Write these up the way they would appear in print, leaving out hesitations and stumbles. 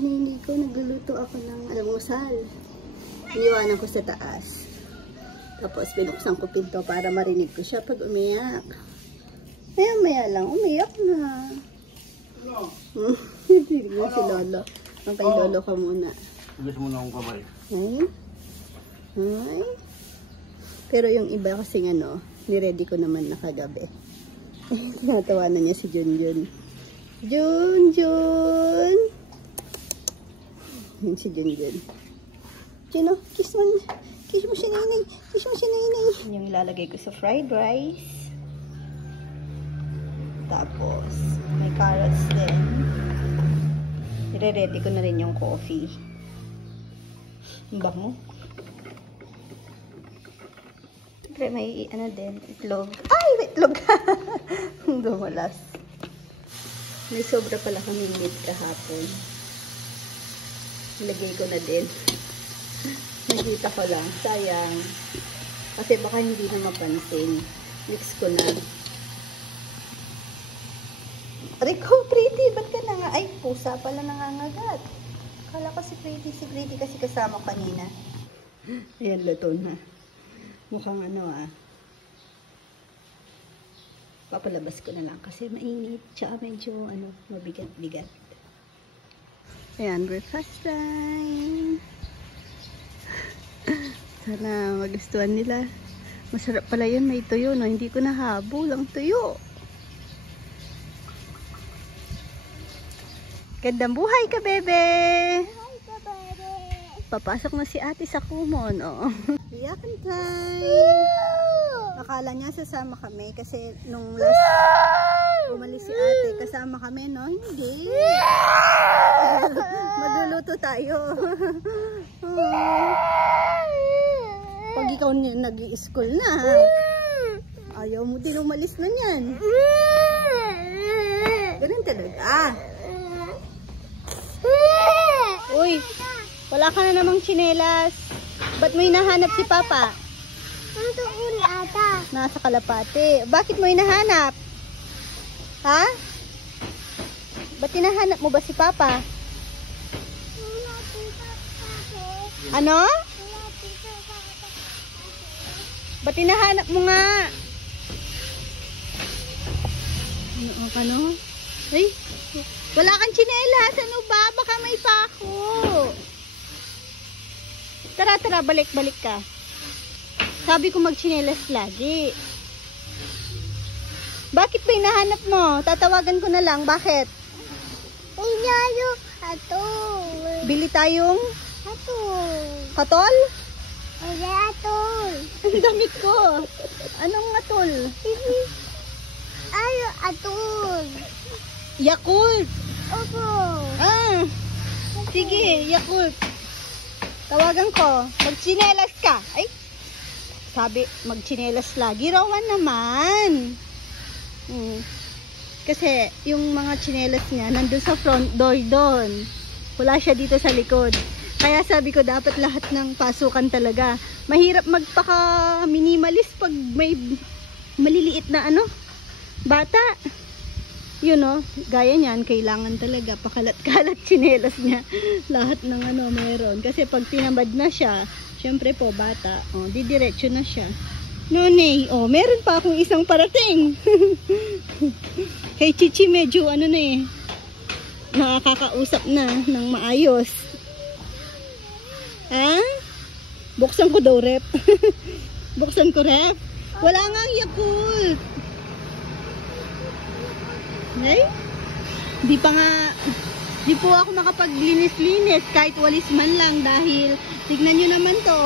nini ko, nagluluto ako ng almusal. Iniwanan ko sa taas. Tapos binuksan ko pinto para marinig ko siya pag umiyak. Maya lang, umiyak na. Hindi mo si Lolo. Ang kay Lolo ka muna. Gusto mo na akong kamay. Ay. Pero yung iba kasing ano, niready ko naman na kagabi. Tinatawanan niya si Junjun. Junjun! Yun si Junjun. Juno, kiss mo si Neneng. Kiss mo si Neneng. Yung ilalagay ko sa fried rice. Tapos, may carrots din. Nire-ready ko na rin yung coffee. Ang bango. Siyempre, may ano din, itlog. Ay, itlog! Dumalas. May sobra pala kami meat kahapon. Ilagay ko na din. Nakita ko lang. Sayang. Kasi baka hindi na mapansin. Mix ko na. Rico, Pretty, ba't ka na nga? Ay, pusa pala nangangagat. Akala ko si Pretty kasi kasama kanina. Ayan, luto na. Mukhang ano papalabas ko na lang kasi mainit. Tsaka medyo mabigat-bigat. Ayan, breakfast time. Sana magustuhan nila. Masarap pala yun, may tuyo, no? Hindi ko nahabol ang tuyo. Gandang buhay ka, bebe! Buhay ka, bebe! Papasok na si ate sa kumon, oh. Iyakan time! Akala niya sasama kami kasi nung last umalis si ate, kasama kami, no? Hindi! Magluluto tayo. Pag ikaw nag-i-school na, ayaw mo din umalis na yan. Ganun talaga. Uy, wala ka na namang tsinelas. Ba't mo hinahanap si Papa? Nandoon ata. Nasa kalapate. Bakit mo hinahanap? Ha? Ba't hinahanap mo ba si Papa? Ano? Ba't hinahanap mo nga? Ano? Ay, wala kang tsinelas. Ano ba? Baka may pako. Tara, balik ka. Sabi ko magtsinelas lagi. Bakit ba hinahanap mo? Tatawagan ko na lang. Bakit? Unyado, atol. Bili tayong Atol. katol? Oye, atol. Ang damit ko. Anong atol? Ayo, atol. Yakult. Opo. Ah, sige, Yakult. Tawagan ko. Magtsinelas ka. Ay, sabi, magtsinelas lagi. Rawan naman. Kasi, yung mga tsinelas niya, nandun sa front door doon. Wala siya dito sa likod. Kaya sabi ko, dapat lahat ng pasukan talaga. Mahirap magpaka-minimalist pag may maliliit na bata. Yun gaya niyan, kailangan talaga pakalat-kalat tsinelas niya. Lahat ng meron. Kasi pag tinamad na siya, syempre po bata, didiretso na siya. Nonay, meron pa akong isang parating. Kay Chichi medyo nakakausap na ng maayos. Ha? Buksan ko daw rep. Buksan ko rep. Wala nga ang Yakult. Ay? Di po ako makapaglinis-linis kahit walis man lang dahil tignan nyo naman to.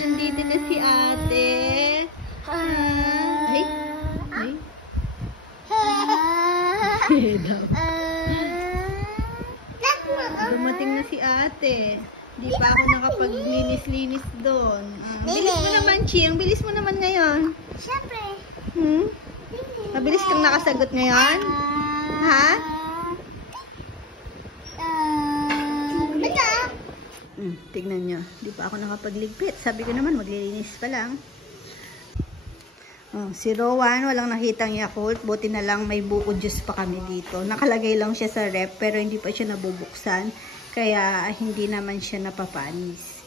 Nandito na si ate. Ay? Dumating na si ate. Di pa ako nakapaglinis-linis doon. Bilis mo naman, Chi. Ang bilis mo naman ngayon. Siyempre. Mabilis kang nakasagot ngayon? Ha? Tignan nyo. Di pa ako nakapagligpit. Sabi ko naman, maglilinis pa lang. Oh, si Rowan, walang nakitang Yakult. Buti na lang may buko juice pa kami dito. Nakalagay lang siya sa rep, pero hindi pa siya nabubuksan. Kaya hindi naman siya napapanis.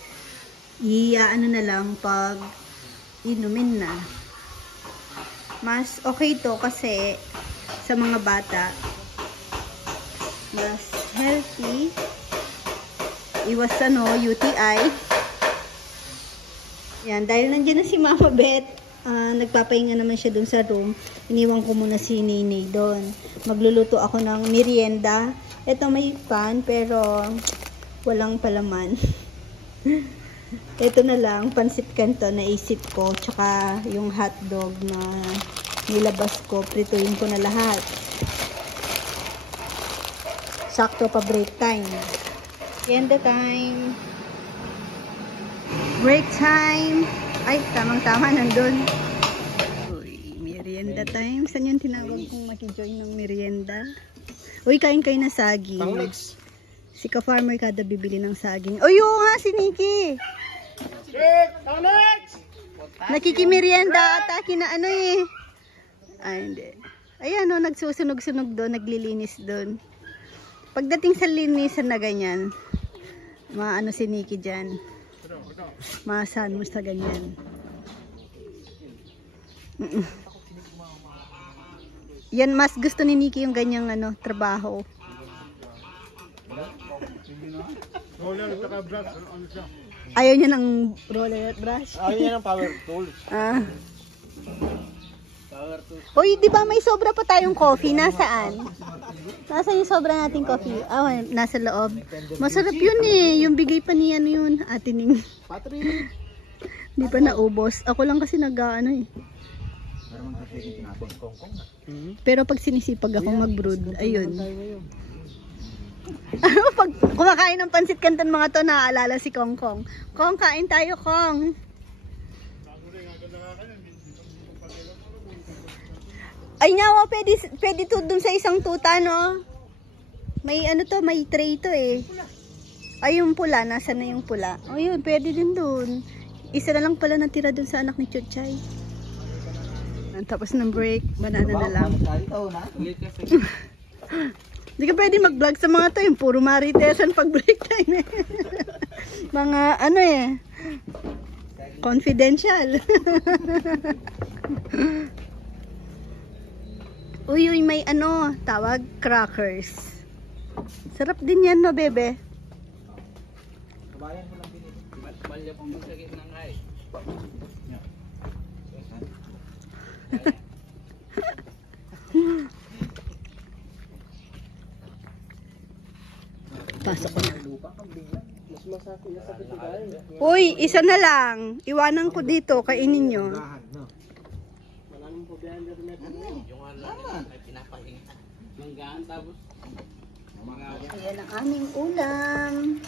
Ano na lang pag inumin na. Mas okay to kasi sa mga bata, mas healthy. Iwas UTI. Yan, dahil nandiyan na si Mama Beth. Nagpapahinga naman siya dun sa room. Iniwan ko muna si Nini doon. Magluluto ako ng merienda. Ito may pan pero walang palaman. Ito na lang, pansit canton na isip ko. Tsaka yung hotdog na nilabas ko. Prituin ko na lahat. Sakto pa break time. Merienda time. Break time. Ay, tamang-tama nandun. Uy, merienda time. Saan yung tinawag kong makijoin ng merienda? Uy, kain kayo na saging. Si ka-farmer kada bibili ng saging. Uy, oo nga, si Nikki. Nakikimerienda ata, kinaano eh. Ay, hindi. Ayan o, nagsusunog-sunog doon, naglilinis doon. Pagdating sa linisan na ganyan, maano si Nikki dyan. Maasahan mo sa ganyan. Yan, mas gusto ni Nikki yung ganyang trabaho. Ayaw niya ng roller at brush. Ayaw niya ng power tools. Power tools. Uy, di ba may sobra pa tayong coffee? Nasaan? Nasaan yung sobra nating coffee? Nasa loob. Masarap yun eh. Yung bigay pa niya yun. Atining. Di pa naubos. Ako lang kasi eh. Pero pag sinisipag ako mag-brood, ayun. Pag kumakain ng pansit canton mga to, naaalala si Kong Kong. Kong, kain tayo, Kong. Ay nyawa, pwede to dun sa isang tuta, no? May may tray to eh. Ay, yung pula, nasa na yung pula? O yun, pwede din dun. Isa na lang pala natira dun sa anak ni Chuchay. Tapos ng break, banana na lang. Hindi ka pwede mag-vlog sa mga to, yung puro maritesan pag break time eh. Mga confidential. Uy, may tawag crackers. Sarap din yan, no, bebe? Kabayan mo lang binili. Malya pong magsagit ng ay. Pasok ko na. Uy, isa na lang. Iwanan ko dito, kainin nyo. Ayan ang aming ulam.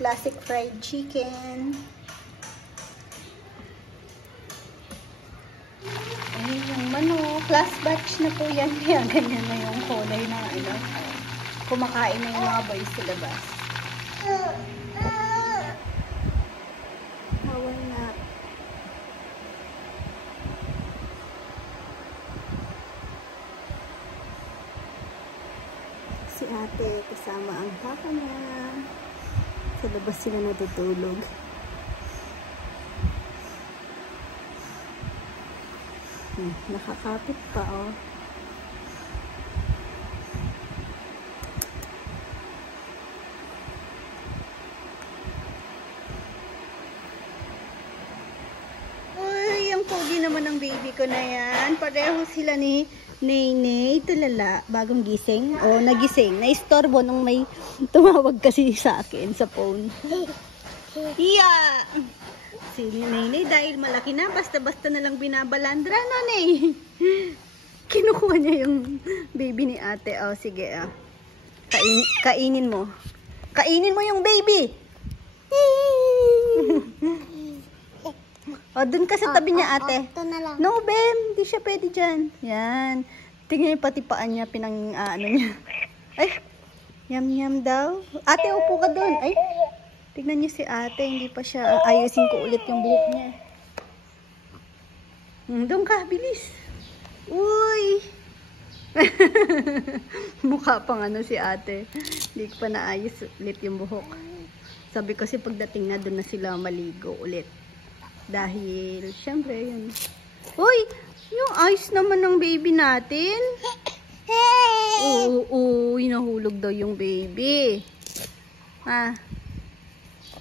Classic fried chicken. Ayan yung manok. Last batch na po yan. Kaya ganyan na yung kulay na kumakain na yung mga boys sa labas. Hawal na. Si ate kasama ang papa niya. Sa labas sila natutulog. Nakakapit pa oh. Uy, ang pogi naman ng baby ko na yan. Pareho sila ni Nene, tulala, bagong gising. O, nagising. Naistorbo nung may tumawag kasi sa akin sa phone. Yeah! Si Nene, dahil malaki na, basta-basta na lang binabalandra, Nene. Kinukuha niya yung baby ni ate. O, sige, kainin mo. Kainin mo yung baby! O, dun ka sa tabi niya, ate. Ito na lang. No, Bem. Di siya pwede dyan. Yan. Tingnan yung pati paan niya, niya. Ay, yum-yum daw. Ate, upo ka dun. Ay, tignan niyo si ate. Hindi pa siya. Ayusin ko ulit yung buhok niya. Doon ka, bilis. Uy! Mukha pang ano si ate. Hindi ko pa naayos ulit yung buhok. Sabi kasi pagdating na doon na sila maligo ulit. Dahil, syempre yun. Uy! Yung eyes naman ng baby natin. Oo, nahulog daw yung baby. Ha?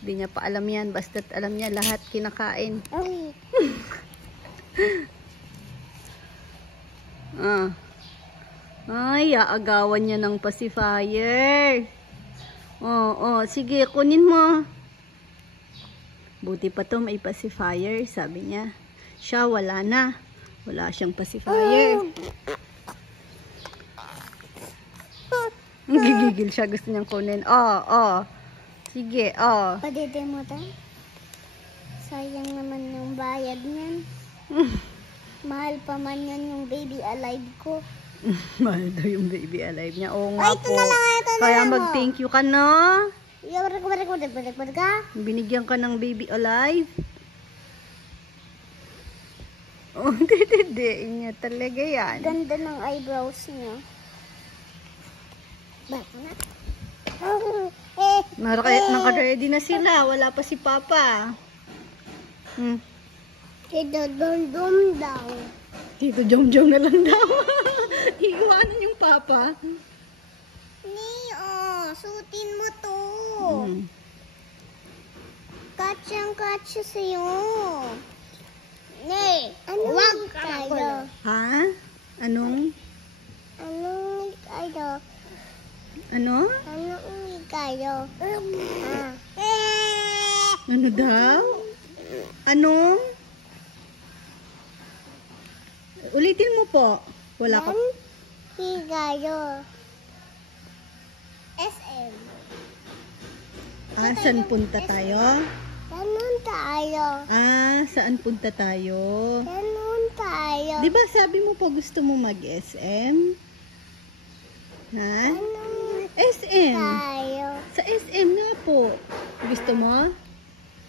Hindi niya pa alam yan. Basta't alam niya lahat kinakain. Ay, aagawan niya ng pacifier. Sige, kunin mo. Buti pa to may pacifier, sabi niya. Siya, wala na. Wala siyang pacifier. Gigigil siya, gusto niyang kunin. Sige, Padede mo ta? Sayang naman yung bayad niyan. Mahal pa man yan yung baby alive ko. Mahal daw yung baby alive niya. Oo nga Ito po. na lang, ito na Kaya lang, mag-thank you ka na. Balik ka? Binigyan ka ng baby alive. Oh, dididiin niya talaga yan. Ganda ng eyebrows niya. Bako na. Naka-ready na sila. Wala pa si Papa. Ito dum daw. Tito Jong na lang daw. Iiwanan yung Papa. Sutin mo to. Katsang-katsa sa'yo. Wag kayo. Ha? Anong? Anong kayo? Ano? Anong kayo? Ano daw? Anong? Ulitin mo po. Wala ka. Higayo. SM. Saan punta tayo? Ganun tayo. Saan punta tayo? Ganun tayo. Di ba sabi mo po gusto mo mag-SM? Ha? Ganun SM. tayo. Sa SM nga po. Gusto mo?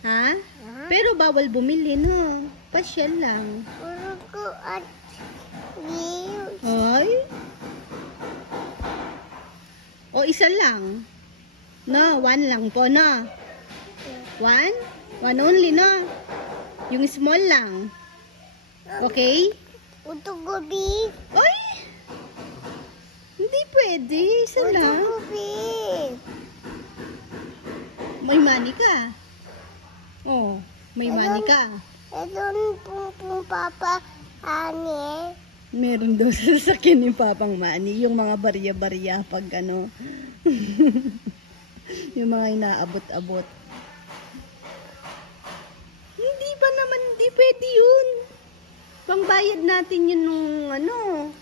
Ha? Pero bawal bumili, no? Pasyal lang. Puro ko at views. Ay? O isa lang? No, one lang po, no? One? One only, no? Yung small lang. Okay? Utog gabi. Ay! Hindi pwede. Isa lang. Utog gabi. May money ka. Oh, may money ka. Ito pong papa, ane. Meron daw sa sasakyan ni Papang Manny. Yung mga barya-barya pag ano. Yung mga inaabot-abot. Hindi ba naman, hindi pwede yun. Pangbayad natin yun nung ano.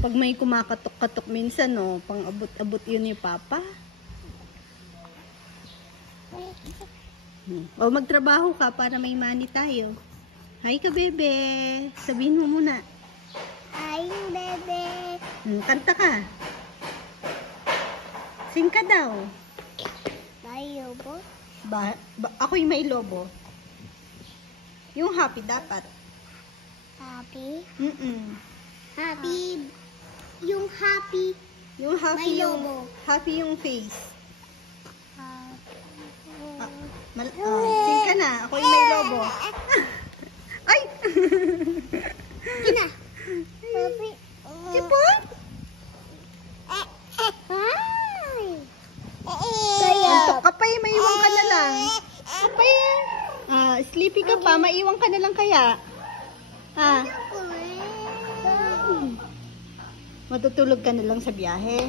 Pag may kumakatok-katok minsan, no, pang-abot-abot yun ni Papa. O magtrabaho ka para may money tayo. Hi ka, bebe. Sabihin mo muna. Ay, bebe. Kanta ka. Sing ka daw. Tayo po. Ako'y may lobo. Yung happy dapat. Happy. Happy. Yung happy. Yung happy May yung, lobo. happy yung face. Happy. Sing ka na. Ako'y may lobo. Ay! Ina. Happy. Sipon? Ay. Antok ka pa eh. Maiwan ka na lang. Kapay sleepy ka pa. Maiwan ka na lang kaya. Ha? Matutulog ka na lang sa biyahe.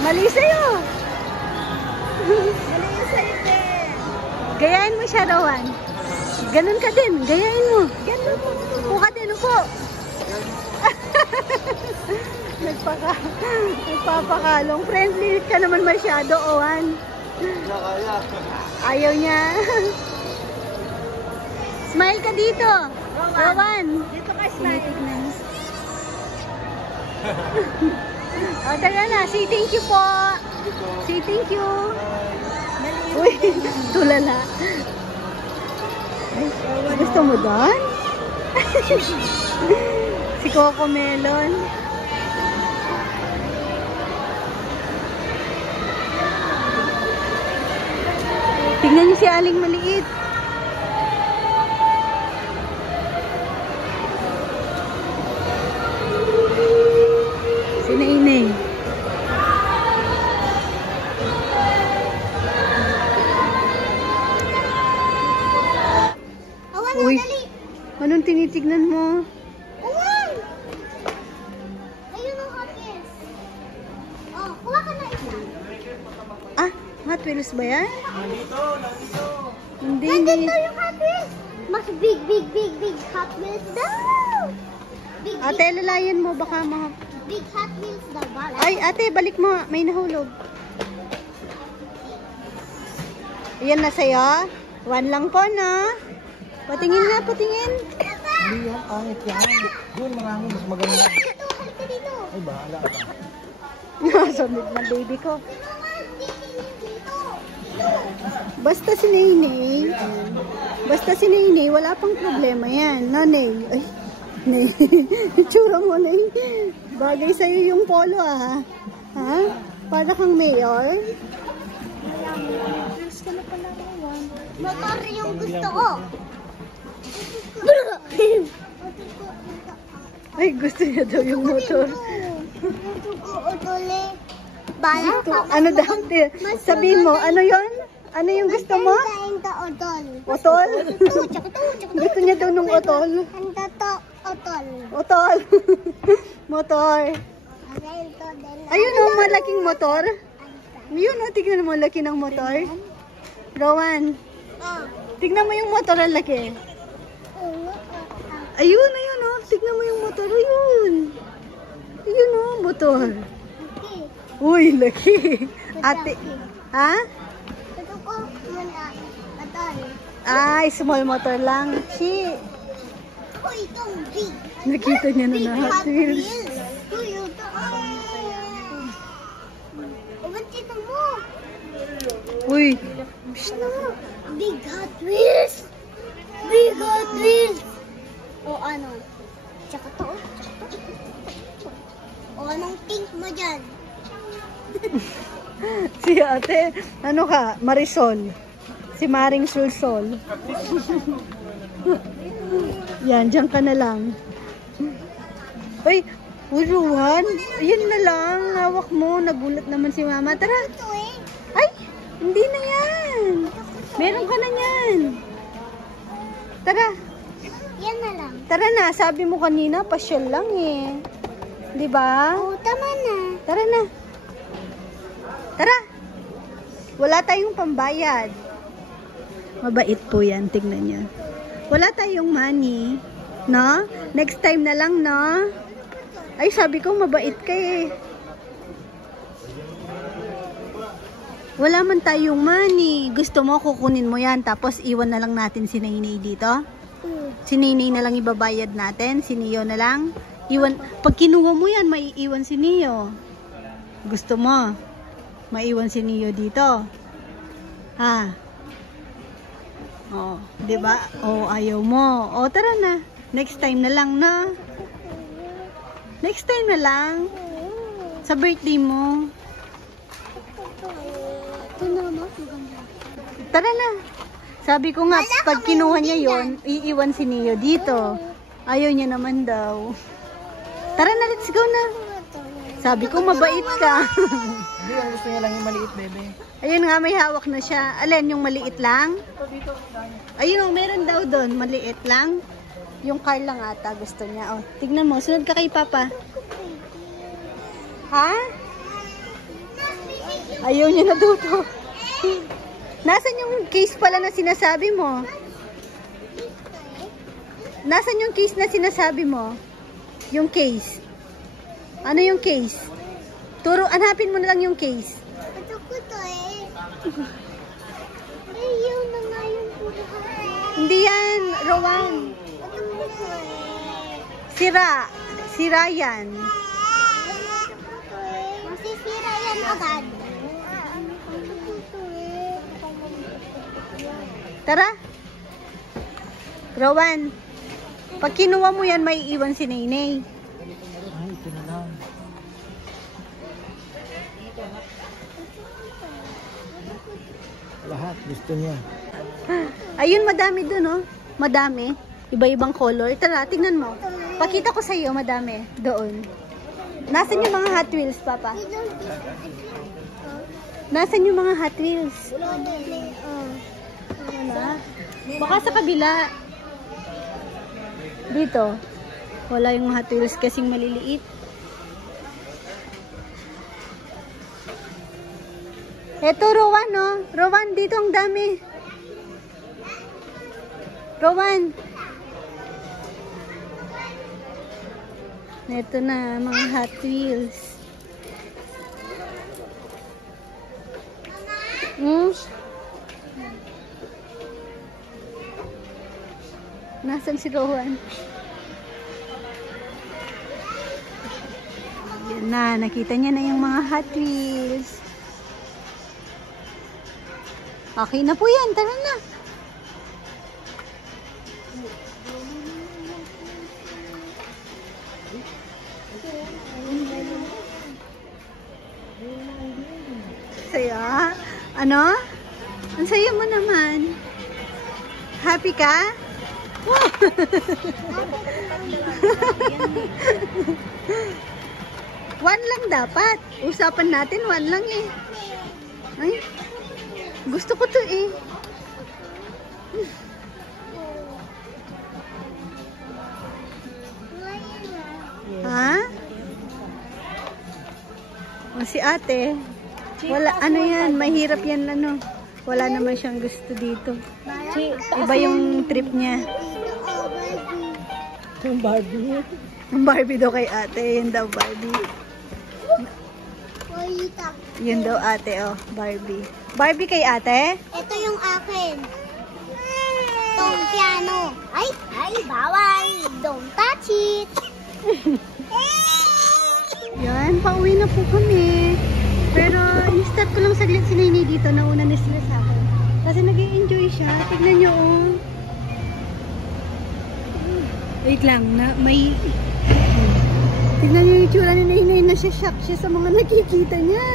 Mali sa'yo. Mali sa'yo, te. Gayahin mo siya, Rowan. Ganun ka din. Gayahin mo. Ganun. Upo ka din, upo. Nagpapakalong. Friendly ka naman masyado, Owan. Kaya. Ayaw niya. Smile ka dito. Rowan. Dito ka, smile. Tinitignan. O, tara na. Say thank you po. Say thank you. Uy, tulala. Ay, gusto mo doon? Si Coco Melon. Tingnan niyo si Aling maliit. Si Nainay. Awan, Uy, dali. anong tinitignan mo? Awan! Ayun ang Hot Wheels. Oh, kuha ka na isa. Ah, Hot Wheels ba yan? Hindi, Nandito hindi. yung Hot Wheels. Mas big Hot Wheels daw. Big, Ate, lalayan mo baka big Hot Wheels daw. Bala. Ay, ate, balik mo. May nahulog. Yan na sa'yo. One lang po, no? Patingin na, patingin. Hindi yan, pangit yan. Doon marami, mas maganda. Dito, halika dito. Ay, bahala ka. Nasundit na baby ko. Basta si Nainay, wala pang problema yan. No, Nay? Ay, Nay. Itsura mo, Nay. Bagay sa'yo yung polo, ah. Ha? Para kang mayor. Motor yung gusto ko. Ay, gusto niya daw yung motor. Gusto ko utuli. Bala Ito, ano daw? Sabihin mo, ano yon? Ano yung gusto mo? Utol. Otol? Gusto niya daw nung otol. Handa to utol. Otol. Motor. Ayun o, malaking motor. Ayun o, tignan mo, laki ng motor. Rowan, Oh. tignan mo yung motor, ang laki. Ayun, ayun o, tignan mo yung motor. Ayun. Ayun o, motor. Okay. Uy, laki. Ate, ha? Gusto ko muna utol. Ay, small motor lang. Si, Uy, itong big. nakita niya na Big na Hot Wheels. Uy, ito. Ubat kita mo. Uy, Big Hot Wheels. Big Hot Wheels. O ano? Tsaka to. O anong think mo dyan? si ate, ano ka, Marisol. Si Maring Sulsol. Yan, dyan ka na lang. Uy, Uruan, yan na lang, hawak mo, nagulat naman si mama. Tara, Ito eh. ay, hindi na yan. Meron ka na yan. Tara, Yan na lang. tara na, sabi mo kanina, pasyal lang eh. Di ba? O, tama na. Tara na. Tara. Wala tayong pambayad. Mabait po yan, tignan niya. Wala tayong money. No? Next time na lang, no? Ay, sabi ko mabait ka eh. Wala man tayong money. Gusto mo, kukunin mo yan. Tapos iwan na lang natin si Nainay dito. Si Nainay na lang ibabayad natin. Si Neo na lang. Iwan. Pag kinuha mo yan, maiiwan si Neo. Gusto mo? Maiwan si Neo dito. Ha? Oh, 'di ba? Oh, ayaw mo. Oh, tara na. Next time na lang, na. Next time na lang. Sa birthday mo. Ito na, mas maganda. Tara na. Sabi ko nga, pag kinuha niya yon, iiwan si Neo dito. Ayaw niya naman daw. Tara na, let's go na. Sabi ko, mabait ka. Hindi, ang gusto niya lang yung maliit, bebe. Ayun nga, may hawak na siya. Alin, yung maliit lang? Ayun, oh, meron daw doon. Maliit lang. Yung car lang ata gusto niya. Oh, tignan mo, sunod ka kay Papa. Ha? Ayaw niya na dito. Nasaan yung case pala na sinasabi mo? Nasaan yung case na sinasabi mo? Yung case. Ano yung case? Hanapin mo na lang yung case. Ito ko to eh. Ay, Hindi yan, Rowan. Sira. Sira yan. Masisira yan agad. Tara. Rowan. Pag kinuha mo yan, may iwan si Nainay. Ay, ito na lang. Lahat gusto niya. Ayun, madami dun, oh. Madami. Iba-ibang color. Tara, tingnan mo. Pakita ko sa iyo, madami. Doon. Nasaan yung mga Hot Wheels, Papa? Nasaan yung mga Hot Wheels? Wala. Baka sa kabila. Dito. Wala yung Hot Wheels kasing maliliit. Eto, Rowan, oh. Rowan, dito ang dami. Rowan. Eto na, mga Hot Wheels. Nasaan si Rowan? Yan na, nakita niya na yung mga Hot Wheels. Okay na po yan, tara na. Saya? Ano? Ang saya mo naman. Happy ka? Wow. One lang dapat. Usapan natin, one lang eh. Ay, gusto ko to eh. Ha? O si ate. Wala, ano yan, mahirap yan ano. Wala naman siyang gusto dito. Iba yung trip niya. Yung Barbie. Ang Barbie daw kay ate, yun daw Barbie. Yun daw ate, oh, Barbie. Barbie kay ate? Ito yung akin. Itong piano. Ay, bawal. Don't touch it. Yan, pauwi na po kami. Pero, in-start ko lang saglit si Nainay dito. Nauna na sila sa akin. Kasi nag-i-enjoy siya. Tignan nyo, oh. Wait lang, na, may... Tignan nyo yung itsura ni Nainay na siya-shock siya sa mga nakikita niya.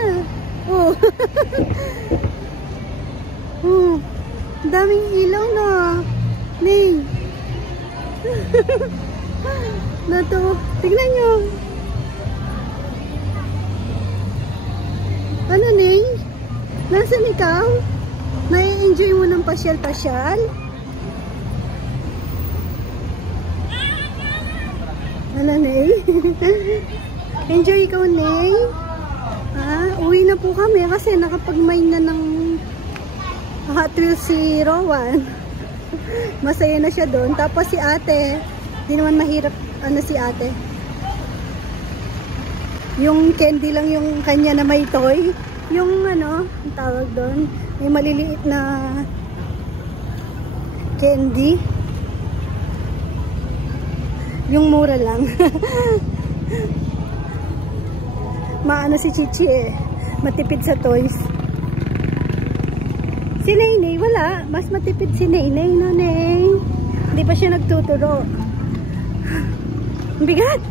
Oh. Oh. Daming ilaw na. Nay. Nato. Tignan nyo. Ano, Nay? Nasaan ikaw? Nai-enjoy mo ng pasyal-pasyal? Ano, Nay? Enjoy ikaw, Nay? Ha? Uwi na po kami kasi nakapag-mine na ng Hot Wheels si Rowan. Masaya na siya doon. Tapos si ate, di naman mahirap ano si ate. Yung candy lang yung kanya na may toy. Yung ano, ang tawag doon, may maliliit na candy. Yung mura lang. Maano si Chichi eh. Matipid sa toys. Si Nainay, wala. Mas matipid si Nainay, no, Nay? Hindi pa siya nagtuturo. Bigat!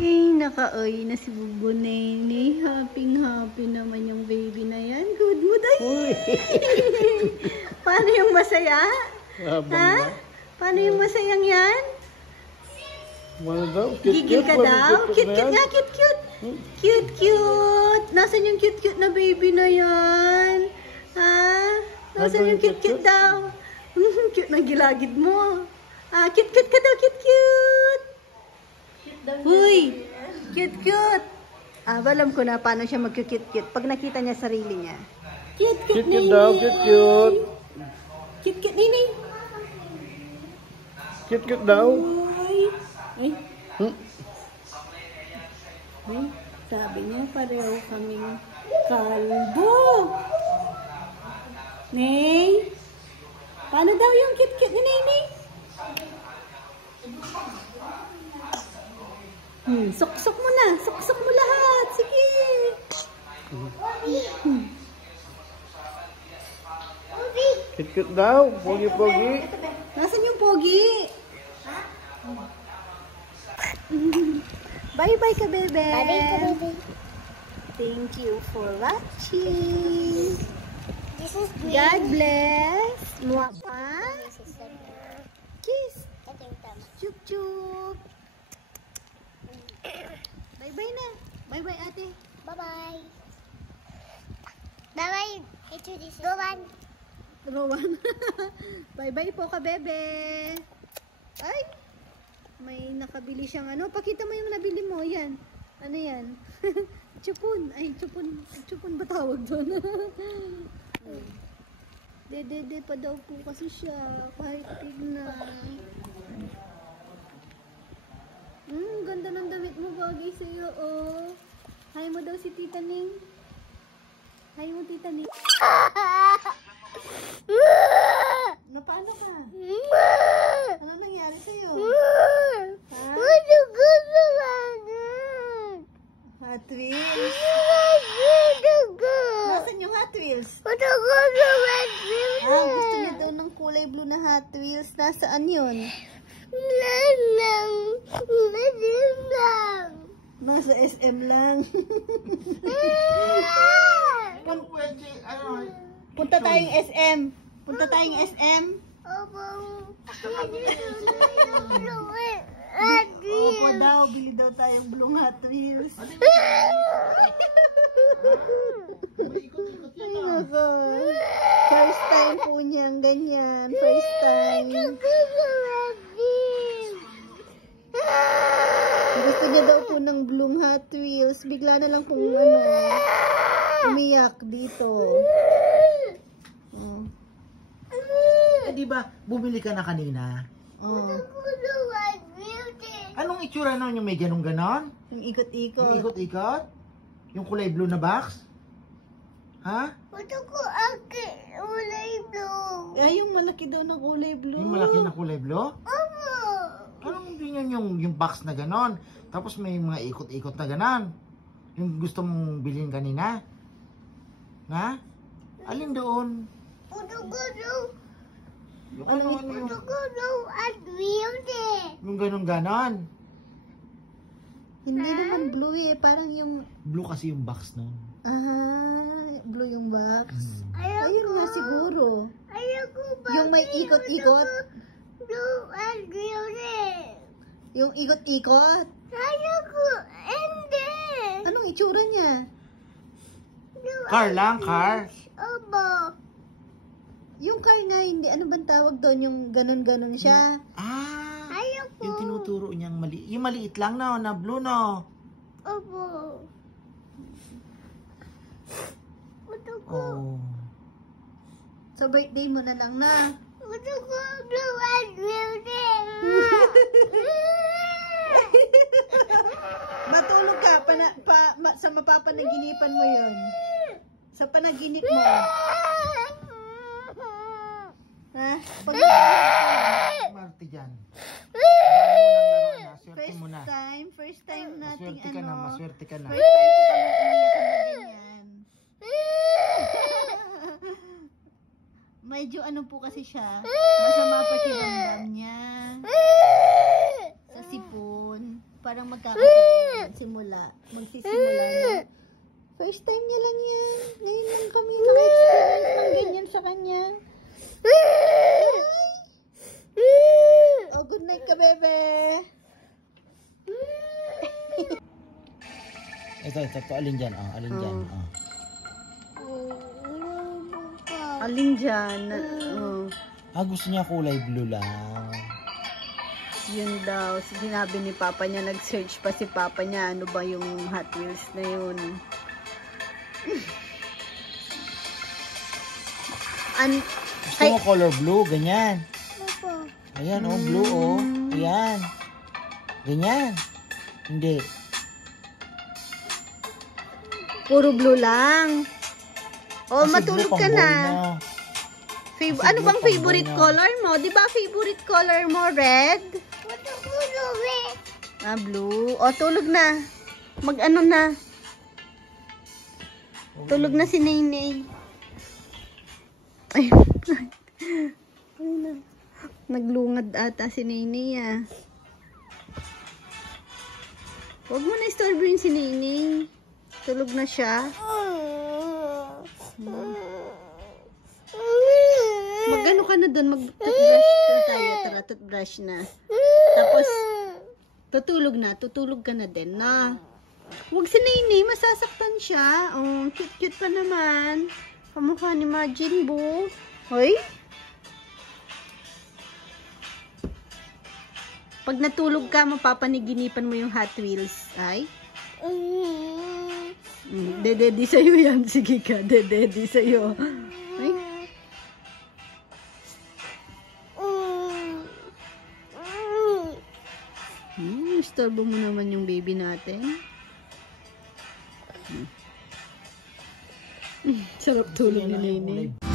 Ay, naka-oy na si Bubo Nainay. Happy naman yung baby na yan. Good mood ay! Paano yung masaya? Ha? Paano yung masayang yan? Ano daw? Gigil ka daw? Cute nga, cute. Cute. Nasaan yung cute na baby na yan? Ha? Nasaan yung cute daw? Cute na gilagid mo. Ah, cute ka daw, cute. Uy, cute. Ah, alam ko na paano siya mag-cute. Pag nakita niya sarili niya. Cute daw, cute. Cute, Nini. Cute daw. Ay. Ay, sabi niya pareho kaming kalbo. Nay, Paano daw yung kit-kit ni Nene? Suksok mo na. Suksok mo lahat. Sige. Kit-kit daw. Pogi-pogi. Nasaan yung pogi? Bye-bye ka, bebe. Bye-bye ka, baby. Thank you for watching. This is green. God bless. Mwah. This is Kiss. ito yung tama. Chup chup. Bye-bye na. Bye-bye, ate. Bye-bye. Bye-bye. Introduce Rowan. Rowan. Bye-bye po ka, bebe. Ay! May nakabili siyang ano. Pakita mo yung nabili mo. Yan. Ano yan? Chupon. Ay, chupon. Chupon ba tawag doon? Dede pa daw po kasi siya. Kahit tignan. Ganda ng damit mo. Bagay sa'yo, oh. Hi mo daw si Tita Ning. Hi mo, Tita Ning. Paano ka? Ano nangyari sa'yo? Ha? Hot Wheels? Nasaan yung Hot Wheels? Gusto niya daw ng kulay blue na Hot Wheels. Nasaan yun? Nasa SM lang. Punta tayong SM. Punta tayong SM. Opo daw, bili daw tayong blue Hot Wheels. Ay nako. First time po niyang ganyan. First time. Gusto niya daw po ng blue Hot Wheels. Bigla na lang pong umiyak dito. Oh. Di ba, bumili ka na kanina? Oh. Anong itsura nun? Yung may ganun ganon? Yung Yung ikot-ikot. ikot-ikot? Yung kulay blue na box? Ha? Ay, yung malaki daw na kulay blue. Yung malaki na kulay blue? Anong hindi yun yung box na ganon? Tapos may mga ikot-ikot na ganon? Yung gusto mong bilhin kanina? Ha? Alin doon? Yung ano yung ganon-ganon? Hindi naman blue eh. Parang yung... Blue kasi yung box nun. Blue yung box. Ayun nga siguro. Yung may ikot-ikot. Blue and green. Yung ikot-ikot. Hindi. Anong itsura niya? Car lang, car. Opo. Yung car nga hindi. Ano bang tawag doon? Yung ganon-ganon siya. Ayoko. Yung tinuturo niyang yung maliit lang no, na blue no. Opo. Oh. So birthday mo na lang na. Gusto ko blue and green. Matulog ka. Sa mapapanaginipan mo yun. Sa panaginip mo. Ha? Pag Marte dyan. Swerte mo na. First time nating Maswerte ka na, maswerte ka na. First time ko kami umiyakan na ganyan. Medyo ano po kasi siya, masama pa kiramdam niya. Sa sipon. Parang magsisimula na. First time niya lang yan. Ngayon lang kami naka-experience ng ganyan sa kanya. Oh, good night ka, bebe. Ito, alin dyan, alin dyan, Alin dyan? gusto niya kulay blue lang. Yun daw. Sinabi ni Papa niya, nag-search pa si Papa niya. Ano ba yung Hot Wheels na yun? Gusto mo color blue, ganyan. Ayan, blue, Ayan. Ganyan. Hindi. Puro blue lang. Oh, Kasi matulog blue, ka pang na. boy Ano bang favorite color mo? Di ba favorite color mo red? Ah, blue. O, tulog na. Mag-ano na. Tulog na si Naynay. Ay. Ay na. Naglungad ata si Naynay ah. Huwag mo na istorbohin si Naynay. Tulog na siya. Mag-ano ka na doon? Mag-toothbrush na tayo. Tara, toothbrush na. Tapos, tutulog ka na din na. Huwag si Naynay, masasaktan siya. Oh, cute-cute pa naman. Kamukha ni Majin Boo. Hoy? Pag natulog ka, mapapaniginipan mo yung Hot Wheels. Ay? Dededi sa'yo yan. Sige ka, dededi sa'yo. Ay? Istorbo mo naman yung baby natin. Sarap tulog ni Naynay.